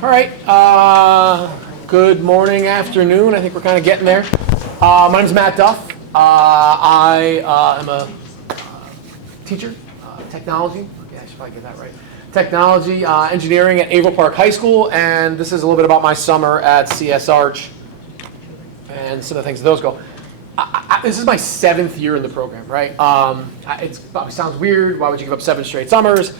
All right. Good morning, afternoon. I think we're kind of getting there. My name is Matt Duff. I am a teacher, technology. Okay, I should probably get that right. Technology engineering at Averill Park High School, and this is a little bit about my summer at CSArch and some of the things that those go. This is my 7th year in the program, right? It probably sounds weird. Why would you give up 7 straight summers?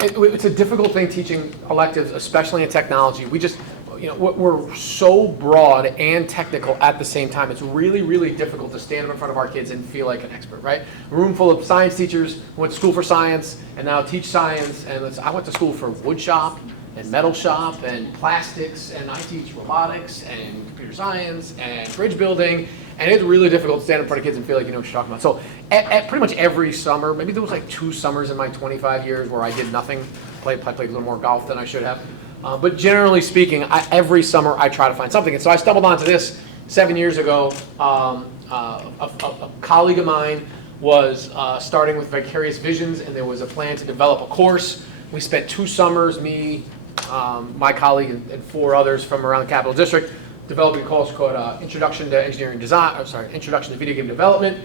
It's a difficult thing teaching electives, especially in technology. We're so broad and technical at the same time. It's really, really difficult to stand in front of our kids and feel like an expert, right? A room full of science teachers who went to school for science and now teach science. And I went to school for wood shop and metal shop and plastics, and I teach robotics and computer science and bridge building. And it's really difficult to stand in front of kids and feel like you know what you're talking about. So at pretty much every summer, maybe there was like 2 summers in my 25 years where I did nothing. I played a little more golf than I should have. But generally speaking, every summer I try to find something. And so I stumbled onto this 7 years ago. A colleague of mine was starting with Vicarious Visions, and there was a plan to develop a course. We spent 2 summers, me, my colleague, and 4 others from around the Capital District, developing a course called Introduction to Engineering Design. Introduction to Video Game Development.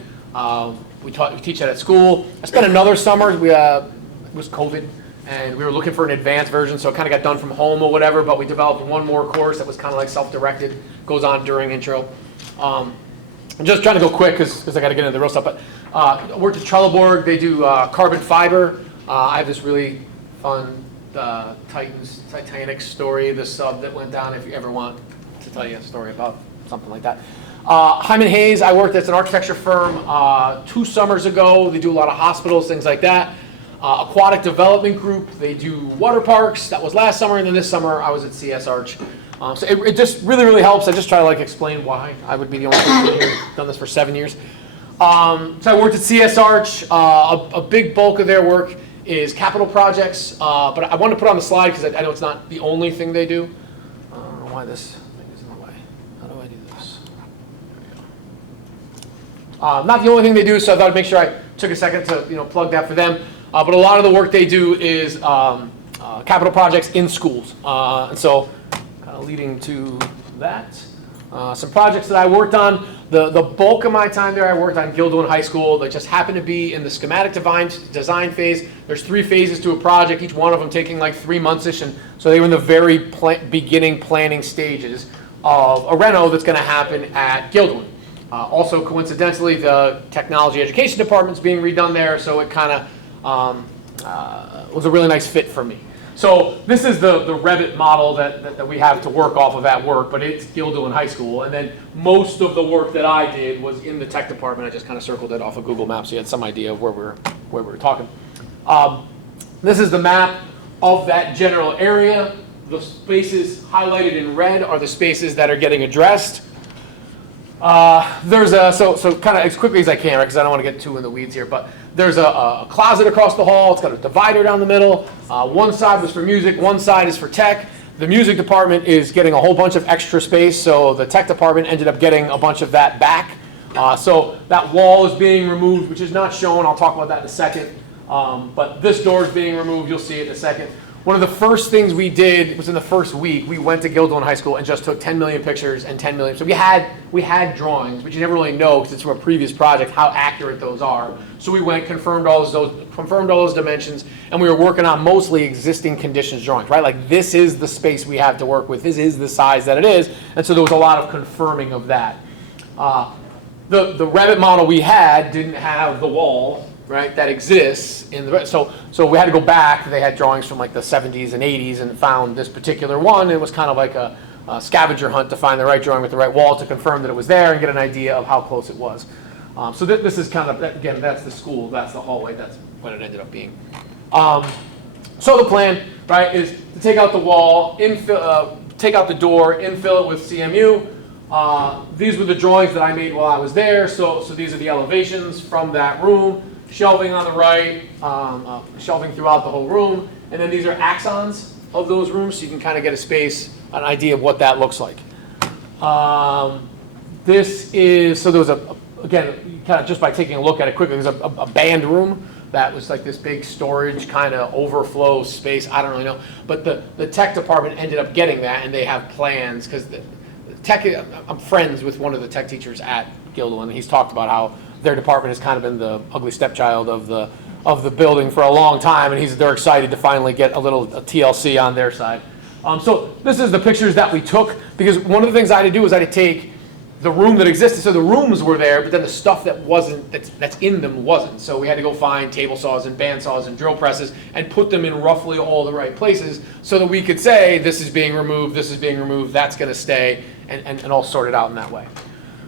We teach that at school. I spent another summer. It was COVID, and we were looking for an advanced version, so it kind of got done from home or whatever. But we developed one more course that was kind of like self-directed, goes on during intro. I'm just trying to go quick because I got to get into the real stuff. But I worked at Trelleborg. They do carbon fiber. I have this really fun Titanic story, the sub that went down. If you ever want to tell you a story about something like that. Hyman Hayes, I worked at an architecture firm 2 summers ago. They do a lot of hospitals, things like that. Aquatic Development Group, they do water parks. That was last summer, and then this summer I was at CSArch. So it just really, really helps. I just try to explain why I would be the only person here who's done this for 7 years. So I worked at CSArch. A big bulk of their work is capital projects, but I wanted to put on the slide because I know it's not the only thing they do. I don't know why this thing is in the way. How do I do this? There we go. Not the only thing they do, so I thought I'd make sure I took a second to plug that for them. But a lot of the work they do is capital projects in schools, and so kind of leading to that. Some projects that I worked on. The bulk of my time there, I worked on Guilderland High School. That just happened to be in the schematic design phase. There's 3 phases to a project, each one of them taking like 3 months-ish, and so they were in the very beginning planning stages of a reno that's going to happen at Guilderland. Also, coincidentally, the technology education department's being redone there, so it kind of was a really nice fit for me. So this is the Revit model that we have to work off of at work, but it's Guilderland High School. And then most of the work that I did was in the tech department. I just kind of circled it off of Google Maps so you had some idea of where we were talking. This is the map of that general area. The spaces highlighted in red are the spaces that are getting addressed. There's so kind of as quickly as I can, right, because I don't want to get too in the weeds here, but there's a closet across the hall. It's got a divider down the middle. One side was for music, one side is for tech. The music department is getting a whole bunch of extra space, so the tech department ended up getting a bunch of that back. So that wall is being removed, which is not shown. I'll talk about that in a second. But this door is being removed. You'll see it in a second. One of the first things we did was in the first week, we went to Guilderland High School and just took 10 million pictures and 10 million. So we had drawings, but you never really know because it's from a previous project how accurate those are. So we went, confirmed all those dimensions, and we were working on mostly existing conditions drawings, right? Like this is the space we have to work with. This is the size that it is, and so there was a lot of confirming of that. The Revit model we had didn't have the wall, right, that exists in the so we had to go back. They had drawings from like the 70s and 80s and found this particular one. It was kind of like a scavenger hunt to find the right drawing with the right wall to confirm that it was there and get an idea of how close it was. So this is kind of, again, that's the school, that's the hallway, that's what it ended up being. So the plan, right, is to take out the wall, take out the door, infill it with CMU. These were the drawings that I made while I was there. So these are the elevations from that room. Shelving on the right, shelving throughout the whole room, and then these are axons of those rooms, so you can kind of get an idea of what that looks like. This is, so there was again, kind of just by taking a look at it quickly, there's a band room. that was like this big storage kind of overflow space. I don't really know. But the tech department ended up getting that, and they have plans because the tech, I'm friends with one of the tech teachers at Guildhall, and he's talked about how their department has kind of been the ugly stepchild of the building for a long time, and they're excited to finally get a TLC on their side. So this is the pictures that we took, because one of the things I had to do was I had to take the room that existed, so the rooms were there, but then the stuff that's in them wasn't. So we had to go find table saws and band saws and drill presses and put them in roughly all the right places so that we could say, this is being removed, that's going to stay, and all sorted out in that way.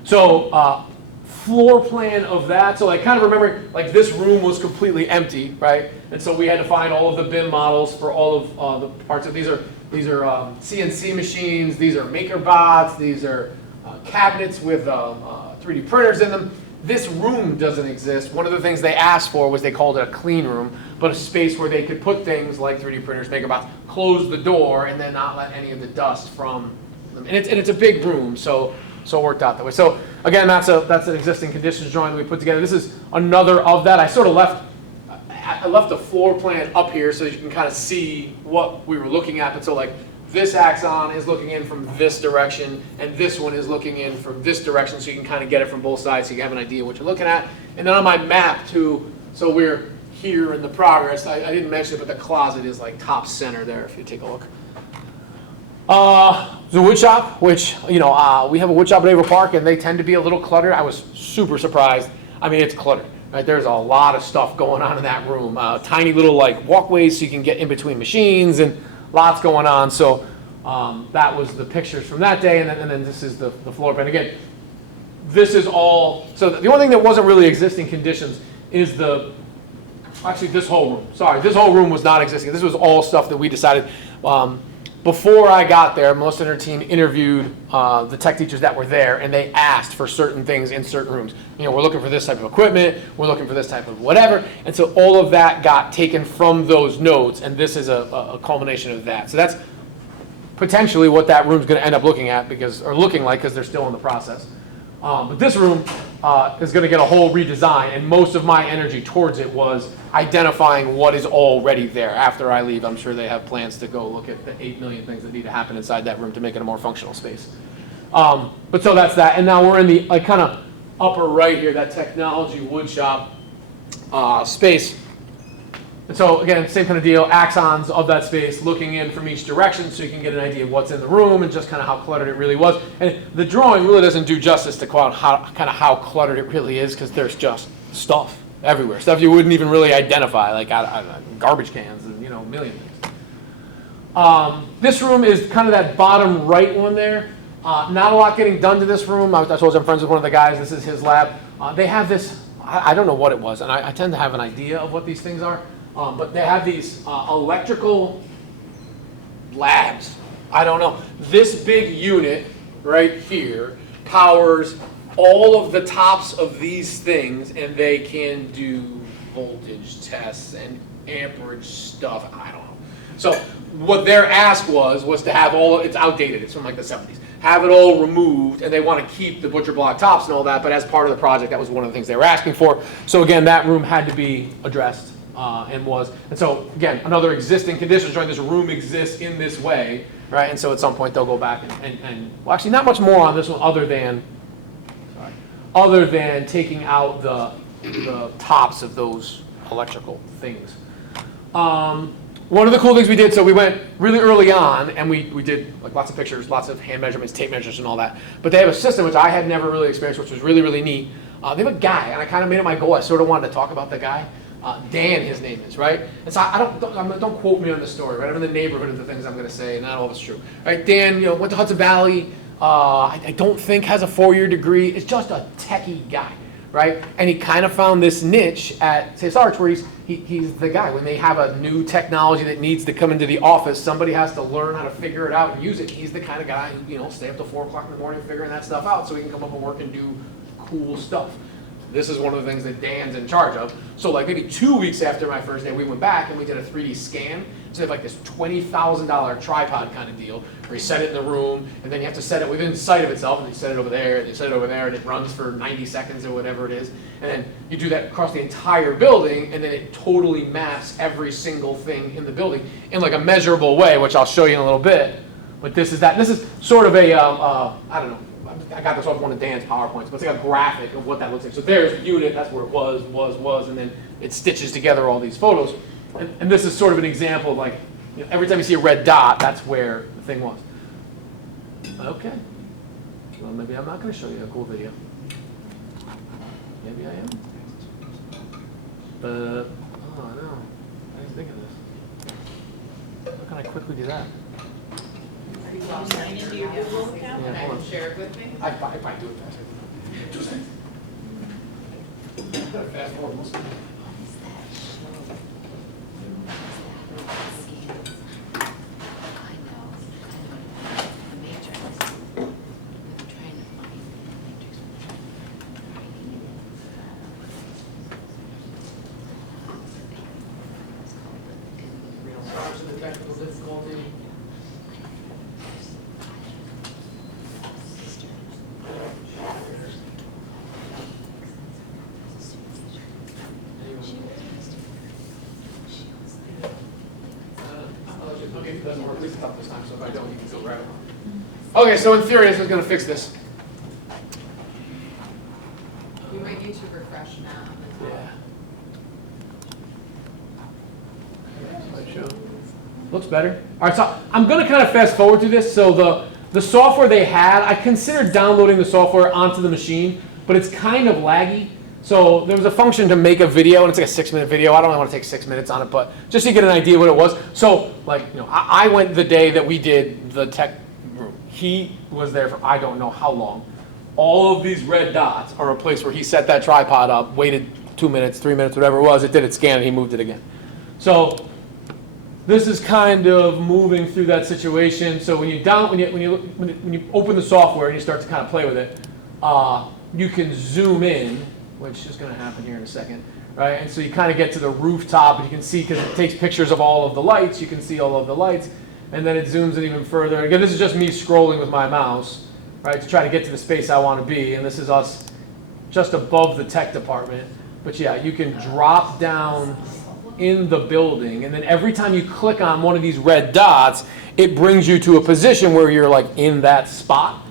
So floor plan of that, so like kind of remembering, like this room was completely empty, right? And so we had to find all of the BIM models for all of the parts of these are CNC machines, these are maker bots, these are cabinets with 3D printers in them. This room doesn't exist. One of the things they asked for was, they called it a clean room, but a space where they could put things like 3D printers, maker bots, close the door, and then not let any of the dust from them. And it's a big room, so it worked out that way. So again, that's an existing conditions drawing that we put together. This is another of that. I sort of left the floor plan up here so that you can kind of see what we were looking at. But so like, this axon is looking in from this direction, and this one is looking in from this direction, so you can kind of get it from both sides, so you have an idea what you're looking at. And then on my map too, so we're here in the progress. I didn't mention it, but the closet is like top center there, if you take a look. The wood shop, which, we have a wood shop at Averill Park, and they tend to be a little cluttered. I was super surprised. I mean, it's cluttered. Right? There's a lot of stuff going on in that room. Tiny little like walkways so you can get in between machines, and lots going on. So that was the pictures from that day, and then this is the floor plan. Again, this is all, so the only thing that wasn't really existing conditions is actually this whole room. Sorry, this whole room was not existing. This was all stuff that we decided. Before I got there, Melissa and her team interviewed the tech teachers that were there, and they asked for certain things in certain rooms. We're looking for this type of equipment, we're looking for this type of whatever, and so all of that got taken from those notes, and this is a culmination of that. So that's potentially what that room's going to end up looking like, because they're still in the process. But this room is going to get a whole redesign, and most of my energy towards it was identifying what is already there. After I leave, I'm sure they have plans to go look at the 8 million things that need to happen inside that room to make it a more functional space. But so that's that, and now we're in the kind of upper right here, that technology wood shop space. And so again, same kind of deal, axons of that space, looking in from each direction so you can get an idea of what's in the room and just kind of how cluttered it really was. And the drawing really doesn't do justice to how cluttered it really is, because there's just stuff everywhere, stuff you wouldn't even really identify, like garbage cans and a million things. This room is kind of that bottom right one there. Not a lot getting done to this room. I told you I'm friends with one of the guys. This is his lab. They have this, I don't know what it was, and I tend to have an idea of what these things are. But they have these electrical labs. I don't know. This big unit right here powers all of the tops of these things, and they can do voltage tests and amperage stuff. I don't know. So what their ask was to have it's outdated. It's from like the 70s. Have it all removed, and they want to keep the butcher block tops and all that, but as part of the project, that was one of the things they were asking for. So again, that room had to be addressed. And so again, another existing condition showing this room exists in this way, right? And so at some point they'll go back and well, actually not much more on this one other than taking out the tops of those electrical things. One of the cool things we did, so we went really early on, and we did like lots of pictures, lots of hand measurements, tape measures, and all that. But they have a system which I had never really experienced, which was really, really neat. They have a guy, and I kind of made it my goal. I sort of wanted to talk about the guy. Dan, his name is, right? And so don't quote me on the story, right? I'm in the neighborhood of the things I'm going to say, and not all of it's true. Right? Dan, went to Hudson Valley. I don't think has a 4-year degree. It's just a techie guy, right? And he kind of found this niche at CSArch where he's the guy. When they have a new technology that needs to come into the office, somebody has to learn how to figure it out and use it. He's the kind of guy who stay up till 4 o'clock in the morning figuring that stuff out so he can come up and work and do cool stuff. This is one of the things that Dan's in charge of. So like maybe 2 weeks after my first day, we went back and we did a 3D scan. So they have like this $20,000 tripod kind of deal where you set it in the room, and then you have to set it within sight of itself, and you set it over there, and you set it over there, and it runs for 90 seconds or whatever it is. And then you do that across the entire building, and then it totally maps every single thing in the building in like a measurable way, which I'll show you in a little bit. But this is that. This is sort of a, I don't know, I got this off one of Dan's PowerPoints, but it's like a graphic of what that looks like. So there's the unit, that's where it was, and then it stitches together all these photos. And this is sort of an example of like, you know, every time you see a red dot, that's where the thing was. Okay. Well, maybe I'm not going to show you a cool video. Maybe I am. But, oh no, I didn't think of this. How can I quickly do that? Are you all signing into your Google account? Yeah, hold on. Share it with me? I might do it faster. 2 seconds. Fast forward most of it. Technical difficulty. Okay, if it doesn't work, at least it's up this time, so if I don't, you can go right on. Okay, so in theory, this is going to fix this. You might need to refresh now. Yeah. Looks better. All right, so I'm going to kind of fast forward through this. So the software they had, I considered downloading the software onto the machine, but it's kind of laggy. So there was a function to make a video, and it's like a 6-minute video. I don't really want to take 6 minutes on it, but just to get an idea what it was. So like, you know, I went the day that we did the tech room. He was there for I don't know how long. All of these red dots are a place where he set that tripod up, waited 2 minutes, 3 minutes, whatever it was. It did its scan, and he moved it again. So this is kind of moving through that situation. So when you open the software and you start to kind of play with it, you can zoom in, which is going to happen here in a second, right? And so you kind of get to the rooftop, and you can see, because it takes pictures of all of the lights, you can see all of the lights, and then it zooms in even further. Again, this is just me scrolling with my mouse, right, to try to get to the space I want to be, and this is us just above the tech department. But yeah, you can drop down in the building, and then every time you click on one of these red dots, it brings you to a position where you're like in that spot.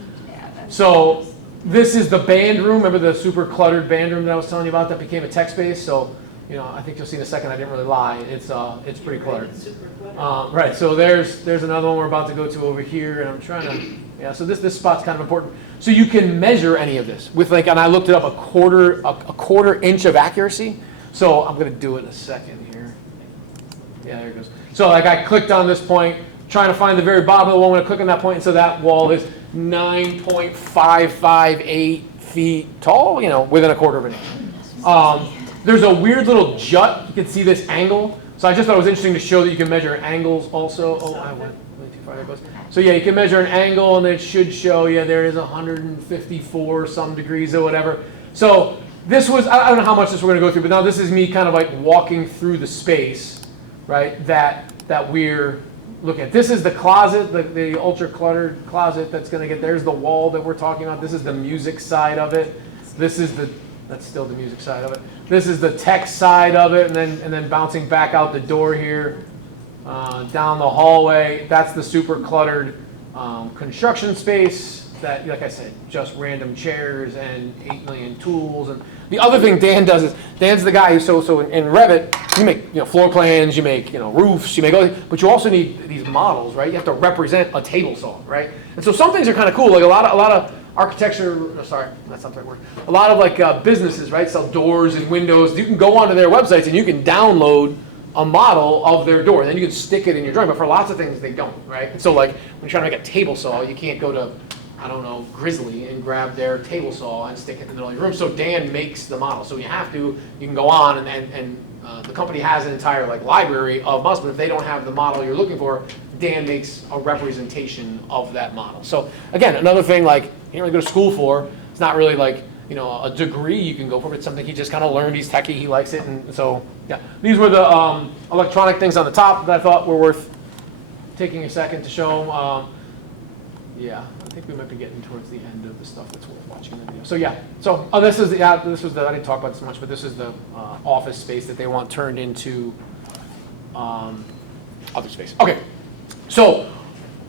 So this is the band room. Remember the super cluttered band room that I was telling you about that became a tech space? So, you know, I think you'll see in a second, I didn't really lie. It's pretty cluttered. Right, so there's another one we're about to go to over here, and I'm trying to, yeah, so this spot's kind of important. So you can measure any of this with like, and I looked it up, a quarter inch of accuracy. So I'm going to do it in a second here. Yeah, there it goes. So like I clicked on this point, trying to find the very bottom of the wall. When I click on that point, and so that wall is 9.558 feet tall, you know, within a quarter of an inch. There's a weird little jut. You can see this angle. So I just thought it was interesting to show that you can measure angles also. Oh, I went way too far. There it goes. So yeah, you can measure an angle, and it should show you there is 154 some degrees or whatever. So this was, I don't know how much this we're going to go through, but now this is me kind of like walking through the space, right, that we're looking at. This is the closet, the ultra cluttered closet that's going to get, there's the wall that we're talking about. This is the music side of it. This is that's still the music side of it. This is the tech side of it, and then bouncing back out the door here, down the hallway. That's the super cluttered construction space. That, like I said, just random chairs and 8 million tools. And the other thing Dan does is, Dan's the guy who, so in Revit, you make floor plans, you make roofs, you make all, but you also need these models, right? You have to represent a table saw, right? And so some things are kind of cool, like a lot of architecture. Sorry, that's not the right word. A lot of like businesses, right, sell doors and windows. You can go onto their websites and you can download a model of their door, and then you can stick it in your drawing. But for lots of things, they don't, right? And so like when you're trying to make a table saw, you can't go to, I don't know, Grizzly and grab their table saw and stick it in the middle of your room. So Dan makes the model. So when you have to, you can go on and the company has an entire like library of models, but if they don't have the model you're looking for, Dan makes a representation of that model. So again, another thing like you don't really go to school for. It's not really like a degree you can go for, but it's something he just kind of learned. He's techie, he likes it, and so yeah. These were the electronic things on the top that I thought were worth taking a second to show. Yeah, I think we might be getting towards the end of the stuff that's worth watching in the video. So yeah, so this was the I didn't talk about this much, but this is the office space that they want turned into other space. Okay, so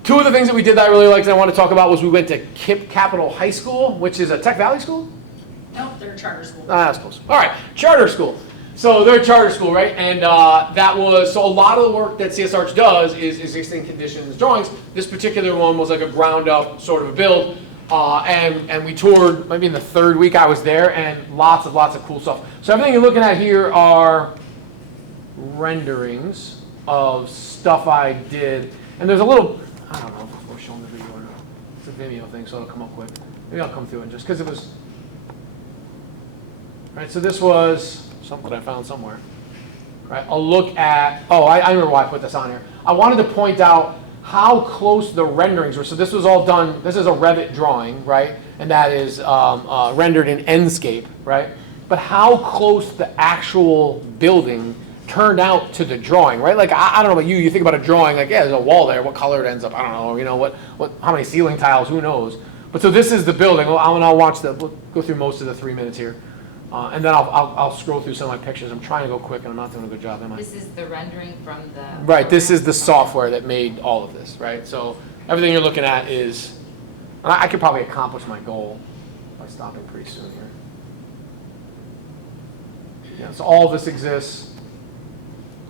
two of the things that we did that I really liked and I want to talk about was we went to KIPP Capital High School, which is a Tech Valley school? Nope, they're a charter school. That's close. All right, charter school. So they're a charter school, right? And so a lot of the work that CSArch does is existing conditions drawings. This particular one was like a ground up sort of a build. And we toured maybe in the third week I was there, and lots of cool stuff. So everything you're looking at here are renderings of stuff I did. And there's a little, I don't know if we're showing the video or not. It's a Vimeo thing, so it'll come up quick. Maybe I'll come through it just because it was, right, so this was something I found somewhere. Right, a look at, I remember why I put this on here. I wanted to point out how close the renderings were. So this was all done, this is a Revit drawing, right? And that is rendered in Enscape, right? But how close the actual building turned out to the drawing, right? Like, I don't know about you think about a drawing, like, yeah, there's a wall there, what color it ends up, I don't know, how many ceiling tiles, who knows? But so this is the building. Well, I'll we'll go through most of the 3 minutes here. And then I'll scroll through some of my pictures. I'm trying to go quick, and I'm not doing a good job, am I? This is the rendering from the... Right, this is the software that made all of this, right? So everything you're looking at is... I could probably accomplish my goal by stopping pretty soon here. Yeah, so all of this exists.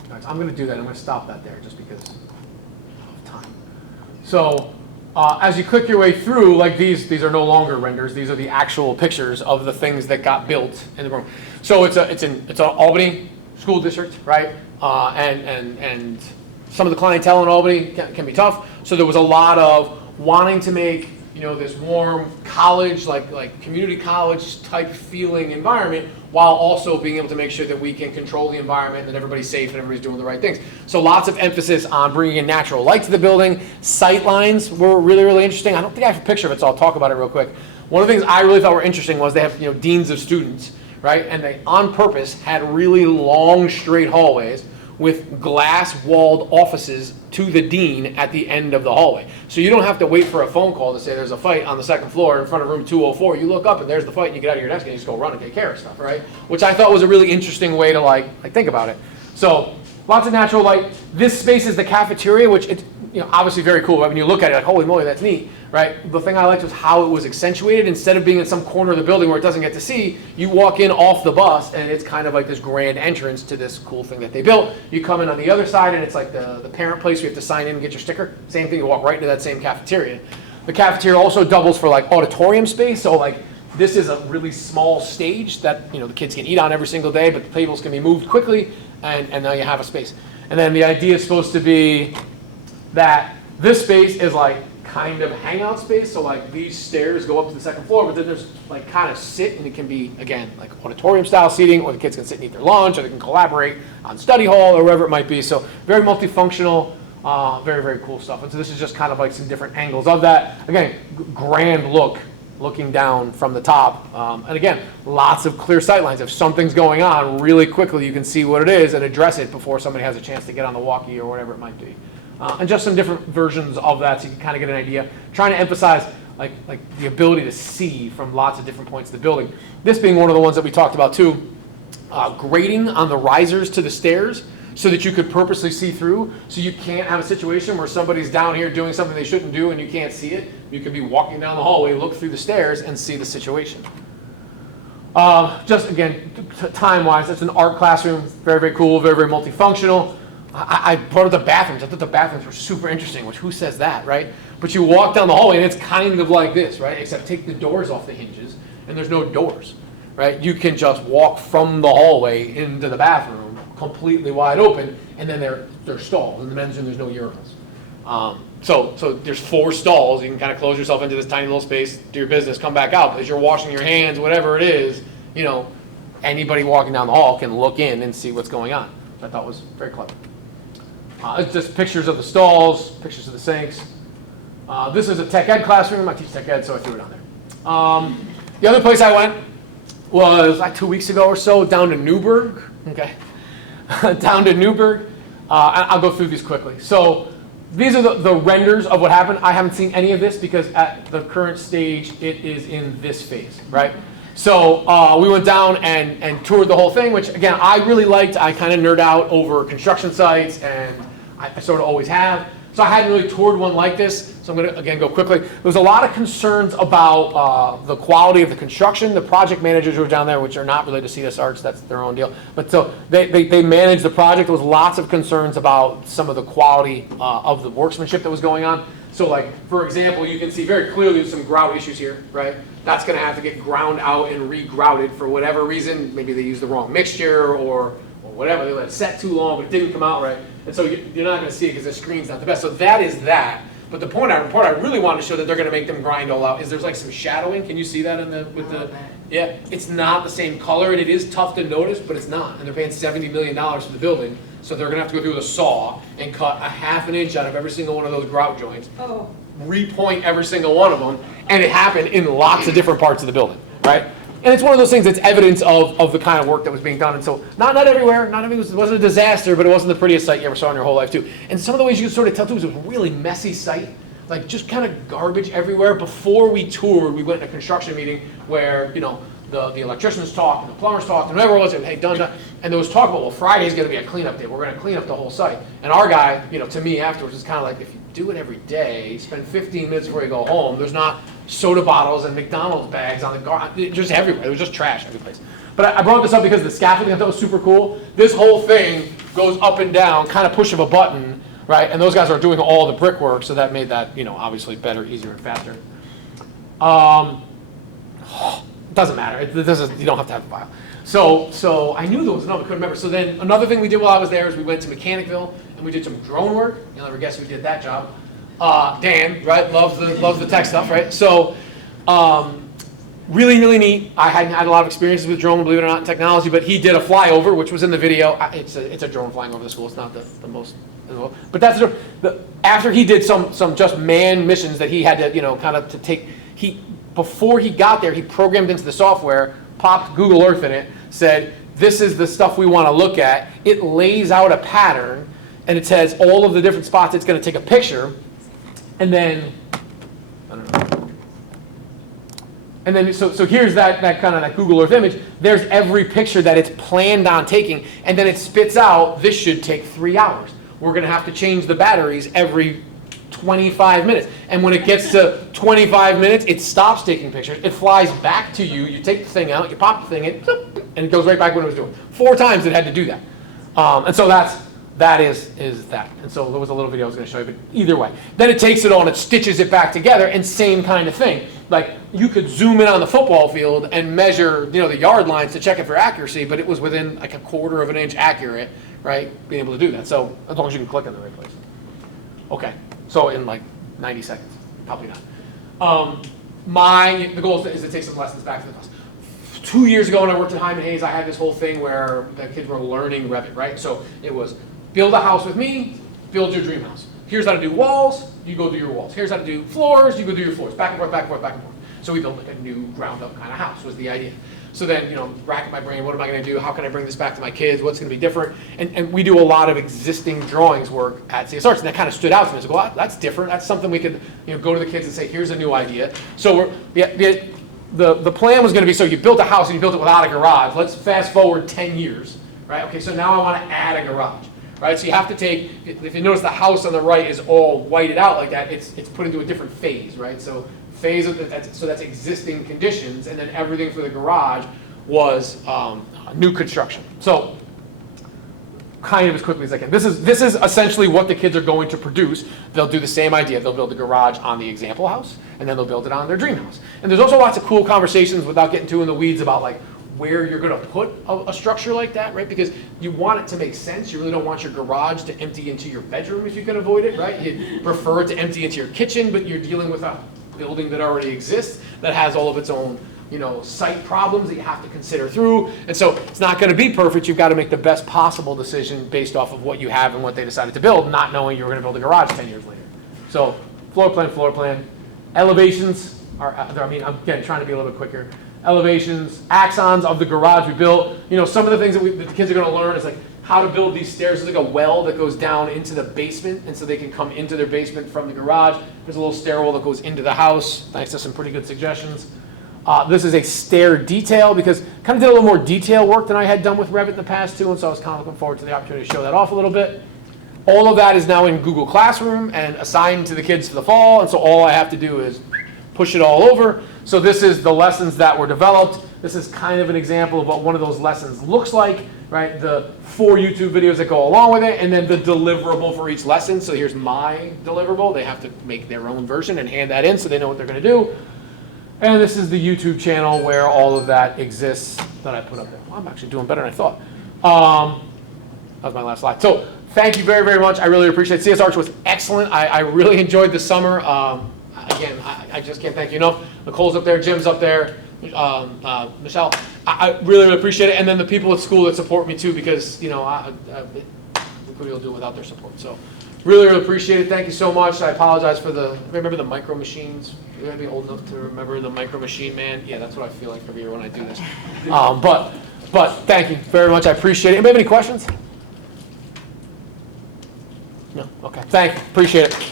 Guys, I'm going to do that. I'm going to stop that there just because of time. So... as you click your way through, like these are no longer renders. These are the actual pictures of the things that got built in the room. So it's an Albany school district, right? And some of the clientele in Albany can be tough. So there was a lot of wanting to make this warm college, like community college type feeling environment, while also being able to make sure that we can control the environment and that everybody's safe and everybody's doing the right things. So lots of emphasis on bringing in natural light to the building. Sight lines were really, really interesting. I don't think I have a picture of it, so I'll talk about it real quick. One of the things I really thought were interesting was they have deans of students, right? And they, on purpose, had really long, straight hallways with glass-walled offices to the dean at the end of the hallway. So you don't have to wait for a phone call to say there's a fight on the second floor in front of room 204. You look up and there's the fight and you get out of your desk and you just go run and take care of stuff, right? Which I thought was a really interesting way to like think about it. So lots of natural light. This space is the cafeteria, which it's obviously very cool. Right? When you look at it, like, holy moly, that's neat, right? The thing I liked was how it was accentuated. Instead of being in some corner of the building where it doesn't get to see, you walk in off the bus and it's kind of like this grand entrance to this cool thing that they built. You come in on the other side and it's like the parent place where you have to sign in and get your sticker. Same thing, you walk right into that same cafeteria. The cafeteria also doubles for like auditorium space. So like this is a really small stage that the kids can eat on every single day, but the tables can be moved quickly and now you have a space. And then the idea is supposed to be that this space is like kind of hangout space, so like these stairs go up to the second floor, but then there's like kind of sit, and it can be, again, like auditorium style seating, or the kids can sit and eat their lunch, or they can collaborate on study hall, or wherever it might be. So very multifunctional, very, very cool stuff. And so this is just kind of like some different angles of that. Again, grand look, looking down from the top. And again, lots of clear sight lines. If something's going on, really quickly you can see what it is and address it before somebody has a chance to get on the walkie or whatever it might be. And just some different versions of that so you can kind of get an idea. Trying to emphasize like the ability to see from lots of different points of the building. This being one of the ones that we talked about too. Grading on the risers to the stairs so that you could purposely see through. So you can't have a situation where somebody's down here doing something they shouldn't do and you can't see it. You could be walking down the hallway, look through the stairs and see the situation. Just again, time-wise, that's an art classroom. Very, very cool, very, very multifunctional. I brought up the bathrooms. I thought the bathrooms were super interesting, which who says that, right? But you walk down the hallway and it's kind of like this, right? Except take the doors off the hinges and there's no doors, right? You can just walk from the hallway into the bathroom completely wide open, and then there's stalls. In the men's room, there's no urinals. So there's 4 stalls. You can kind of close yourself into this tiny little space, do your business, come back out. But as you're washing your hands, whatever it is, anybody walking down the hall can look in and see what's going on. Which I thought was very clever. It's just pictures of the stalls, pictures of the sinks. This is a tech ed classroom. I teach tech ed, so I threw it on there. The other place I went was like 2 weeks ago or so down to Newburgh. Okay, down to Newburgh. I'll go through these quickly. So these are the renders of what happened. I haven't seen any of this because at the current stage it is in this phase, right? So we went down and toured the whole thing, which again I really liked. I kind of nerd out over construction sites, and I sort of always have. So I hadn't really toured one like this, so I'm going to, again, go quickly. There was a lot of concerns about the quality of the construction. The project managers who were down there, which are not related to CSArch, that's their own deal. But so they managed the project. There was lots of concerns about some of the quality of the workmanship that was going on. So like, for example, you can see very clearly there's some grout issues here, right? That's going to have to get ground out and re-grouted for whatever reason. Maybe they used the wrong mixture or whatever. They let it set too long, but it didn't come out right. And so you're not going to see it because the screen's not the best. So that is that. But the point I really wanted to show that they're going to make them grind all out is there's like some shadowing. Can you see that yeah, it's not the same color, and it is tough to notice, but it's not. And they're paying $70 million for the building, so they're going to have to go through with a saw and cut a ½ an inch out of every single one of those grout joints, repoint every single one of them, and it happened in lots of different parts of the building, right? And it's one of those things that's evidence of the kind of work that was being done. And so not everywhere, not everything wasn't a disaster, but it wasn't the prettiest site you ever saw in your whole life too. And some of the ways you could sort of tell too was it was a really messy site, like just kind of garbage everywhere. Before we toured, we went in a construction meeting where, you know, the electricians talked and the plumbers talked and whoever it was, and hey, done. And there was talk about, well, Friday's going to be a cleanup day. We're going to clean up the whole site. And our guy, you know, to me afterwards is kind of like, if you do it every day, spend 15 minutes before you go home, there's not soda bottles and McDonald's bags on the guard, just everywhere. It was just trash every place. But I brought this up because the scaffolding I thought was super cool. This whole thing goes up and down, kind of push of a button, right? And those guys are doing all the brickwork, so that made that, you know, obviously better, easier, and faster. It doesn't matter. You don't have to have the file. So I knew there was another, I couldn't remember. So then another thing we did while I was there is we went to Mechanicville and we did some drone work. You'll never guess who did that job. Dan, right? Loves the tech stuff, right? So really neat. I hadn't had a lot of experiences with drone, believe it or not, in technology, but he did a flyover, which was in the video. It's a drone flying over the school. It's not the most, but that's after he did some just manned missions that he had to, you know, kind of to take. Before he got there, he programmed into the software, popped Google Earth in it, said, this is the stuff we want to look at. It lays out a pattern, and it says all of the different spots it's going to take a picture, and then, I don't know. And then, so here's that kind of that Google Earth image. There's every picture that it's planned on taking, and then it spits out, this should take 3 hours. We're going to have to change the batteries every 25 minutes. And when it gets to 25 minutes, it stops taking pictures. It flies back to you. You take the thing out, you pop the thing in, and it goes right back what it was doing. 4 times it had to do that. And so that is that. And so there was a little video I was going to show you, but either way. Then it takes it all and it stitches it back together, and same kind of thing. Like, you could zoom in on the football field and measure, you know, the yard lines to check it for accuracy, but it was within like a 1/4 of an inch accurate, right? Being able to do that. So as long as you can click in the right place. Okay. So in like 90 seconds, probably not. The goal is to take some lessons back to the class. 2 years ago when I worked at Hyman Hayes, I had this whole thing where the kids were learning Revit, right? So it was build a house with me, build your dream house. Here's how to do walls, you go do your walls. Here's how to do floors, you go do your floors. Back and forth, back and forth, back and forth. So we built like a new ground up kind of house was the idea. So then, you know, racking my brain, what am I going to do? How can I bring this back to my kids? What's going to be different? And we do a lot of existing drawings work at CSArch, and that kind of stood out to me. I said, well, that's different. That's something we could, you know, go to the kids and say, here's a new idea. So the plan was going to be, so you built a house and you built it without a garage. Let's fast forward 10 years, right? Okay, so now I want to add a garage, right? So you have to take, if you notice the house on the right is all whited out like that, it's put into a different phase, right? So phase of that's existing conditions, and then everything for the garage was new construction. So kind of as quickly as I can. This is essentially what the kids are going to produce. They'll do the same idea. They'll build the garage on the example house, and then they'll build it on their dream house. And there's also lots of cool conversations without getting too in the weeds about like where you're going to put a structure like that, right? Because you want it to make sense. You really don't want your garage to empty into your bedroom if you can avoid it, right? You prefer it to empty into your kitchen, but you're dealing with a building that already exists that has all of its own, you know, site problems that you have to consider through. And so it's not going to be perfect. You've got to make the best possible decision based off of what you have and what they decided to build, not knowing you were going to build a garage 10 years later. So floor plan. Elevations are, I mean, I'm again trying to be a little bit quicker. elevations, axons of the garage we built. You know, some of the things that the kids are going to learn is like how to build these stairs. There's like a well that goes down into the basement, and so they can come into their basement from the garage. There's a little stairwell that goes into the house, thanks to some pretty good suggestions. This is a stair detail because kind of did a little more detail work than I had done with Revit in the past too, and so I was kind of looking forward to the opportunity to show that off a little bit. All of that is now in Google Classroom and assigned to the kids for the fall, and so all I have to do is push it all over. So this is the lessons that were developed. This is kind of an example of what one of those lessons looks like, right? The 4 YouTube videos that go along with it, and then the deliverable for each lesson. So here's my deliverable. They have to make their own version and hand that in so they know what they're going to do. And this is the YouTube channel where all of that exists that I put up there. Well, I'm actually doing better than I thought. That was my last slide. So thank you very, very much. I really appreciate it. CSArch was excellent. I really enjoyed the summer. Again, I just can't thank you enough. Nicole's up there, Jim's up there, Michelle. I really, really appreciate it. And then the people at school that support me too, because, you know, look what you'll do without their support. So really, really appreciate it. Thank you so much. I apologize for remember the micro machines? You gotta be old enough to remember the micro machine man. Yeah, that's what I feel like every year when I do this. But thank you very much. I appreciate it. Anybody have any questions? No? Okay. Thank you. Appreciate it.